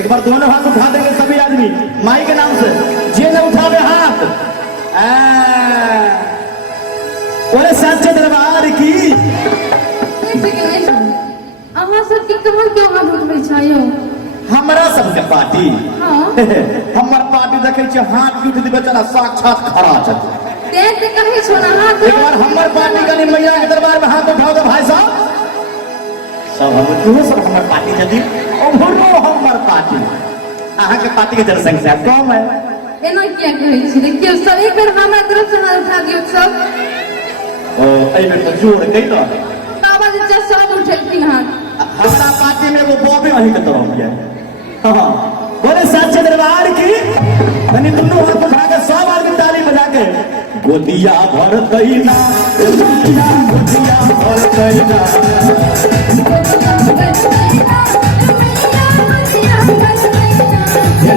एक बार दोनों हाथ उठा देंगे सभी आदमी माई के नाम से। जे न उठावे हाथ बोले सच्चे दरबार की। अहाँ सबके कहाँ क्यों हाथ उठबै छायो? हमरा सबके पार्टी हमर पार्टी देखे छ हाथ उठ दे बेचारा साक्षात खड़ा छ। देख कहे छो ना हाथ। एक बार हमर पार्टी कनी मैया के दरबार में हाथ उठाओ तो भाई साहब सब हम तू सब हमर पार्टी जदी ओभरो हमर पार्टी अहाँ के पार्टी के जनसंख्या कम है। एना किया कहै छी? देखियो सब एक बार हमरा तरफ से हाथ उठा दियो सब। एहि बेर तो जोर कहि न बाबा जी सब उठेलखिन हाथ। हमारा पार्टी में वो बॉबे वहीं के तरफ गया। हाँ बोले सच्चे दरबार की। मैंने दोनों हाथ उठा के सब आदमी ताली बजा के गोदिया भर कईना गोदिया भर कईना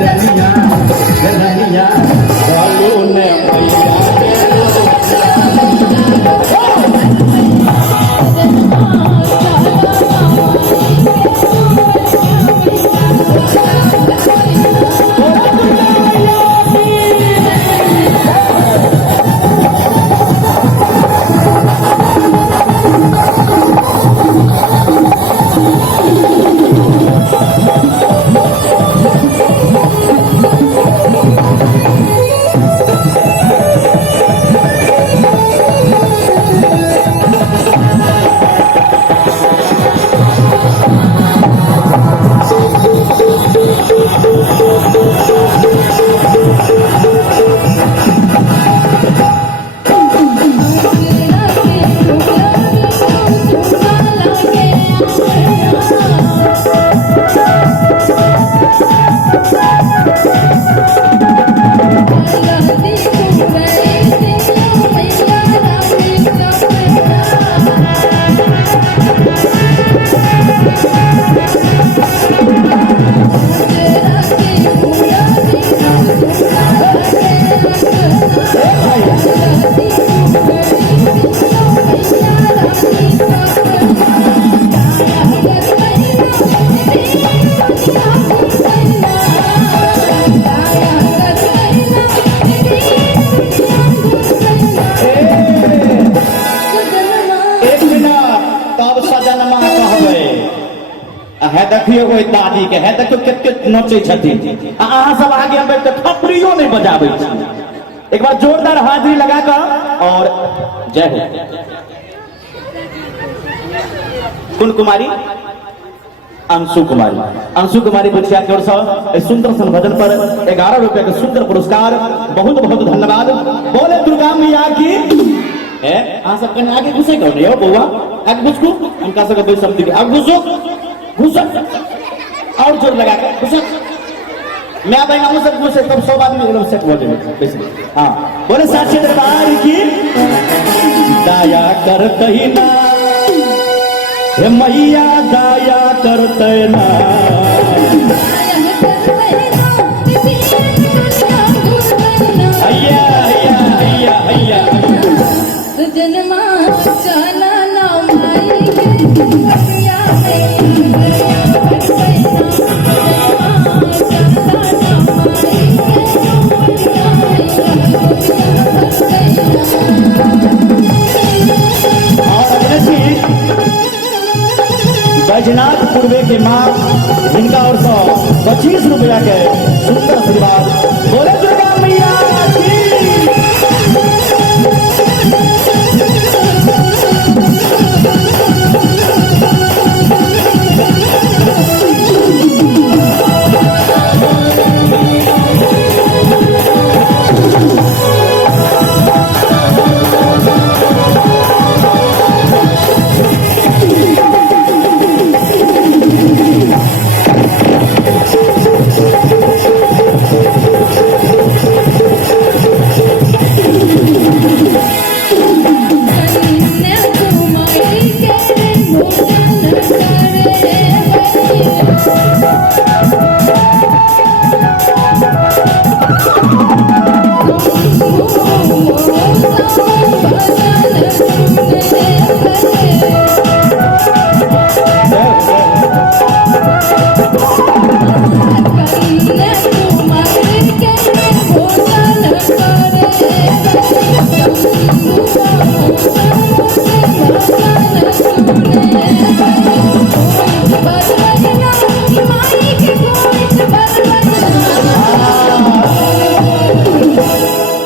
रनिया रनिया बोलो ने है देखिए कोई दादी के है देखियो कते नचे छथिन अहाँ सब आगे हम बैठ के थपड़ियो नहीं बजाबै छी। एक बार जोरदार हाजिरी लगा कर और जय हो। कुन कुमारी अंशु कुमारी बुचिया की ओर से सुंदर सन भजन पर 11 रुपए का सुंदर पुरस्कार बहुत बहुत धन्यवाद। बोले दुर्गा मैया की है। अहाँ सब कने आगे घुसे कौन हो बउआ आगे घुसको उनका सब कोई शब्द आगे घुसो और जोर लगा कर घुसो। मैं बहना हूं सब घुसे तब सब आदमी एकदम सेट हो जाएंगे। हाँ बोले साक्षी दरबार की। दया करतई ना हे मैया दया करतई ना हैया हैया हैया हैया जन्मा चला ना माई के बजना की माँ इनका और 125 रुपया के सुंदर आशीर्वाद। बोले दुर्गा मैया की।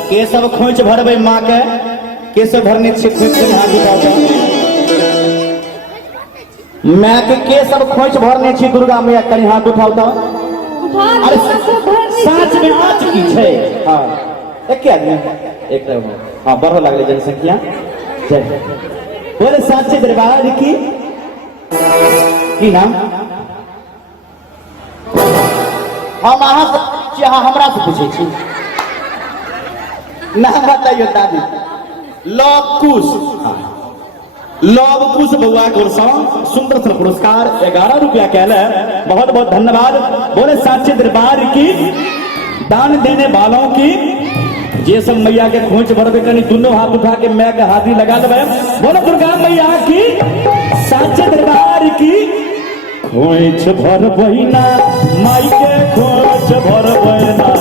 केशव खोइच भरबे माँ के केशव भरने से खोइच के हाथ उठाते मैं के केशव खोइच भरने छी दुर्गा मैया कनी हाथ उठाओ तो अरे साँच में आँच की छे हाँ एक के आदमी एक हाँ बढ़ो लगले जनसंख्या जय बोले साँचे दरबार की नाम हम अहाँ से हमरा से पूछे छी नाम बताइए दादी लवकुश लवकुश बउआ को सुंदर सा पुरस्कार 11 रुपया कहले बहुत बहुत धन्यवाद। बोले साचे दरबार की दान देने वालों की ये सब मैया के खोज भरबे कनी दोनों हाथ उठा के मैं के हाथी लगा देवे। बोले दुर्गा मैया की साचे दरबार की खोज भर बहिना माई के खोज भर बहिना